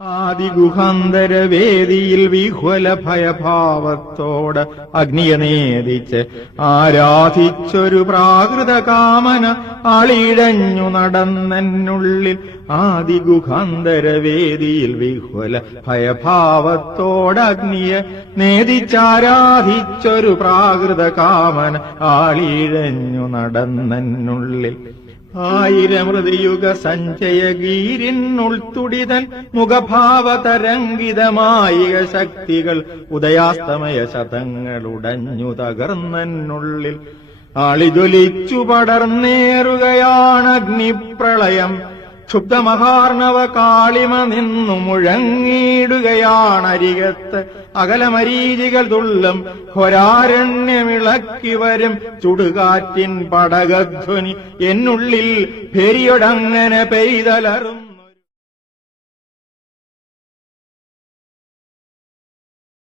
ആദിഗുഹാന്തരവേദിയിൽ വിഹ്വല ഭയഭാവത്തോട് അഗ്നിയെ നേദിച്ച് ആരാധിച്ചൊരു പ്രാകൃത കാമന ആളിഴഞ്ഞു നടന്നെന്നുള്ളിൽ. ആദിഗുഹാന്തരവേദിയിൽ വിഹ്വല ഭയഭാവത്തോട് അഗ്നിയെ നേദിച്ചാരാധിച്ചൊരു പ്രാകൃത കാമന ആളിഴഞ്ഞു നടന്നെന്നുള്ളിൽ. ആയിരമൃതിയുഗ സഞ്ചയഗീരിന്നുൾത്തുടിതൻ മുഖഭാവതരംഗിതമായിക ശക്തികൾ ഉദയാസ്തമയ ശതങ്ങളുടഞ്ഞു തകർന്നെന്നുള്ളിൽ. ആളിജ്വലിച്ചു പടർന്നേറുകയാണഗ്നിപ്രളയം. ക്ഷുബ്ധമഹാർണവ കാളിമ നിന്നു മുഴങ്ങിയിടുകയാണരികത്ത്. അകലമരീചികൾ തുള്ളും ഘോരാരണ്യമിളക്കി വരും ചുടുകാറ്റിൻ പടകധ്വനി എന്നുള്ളിൽ ഭെരിയൊടങ്ങനെ പെയ്തലറും.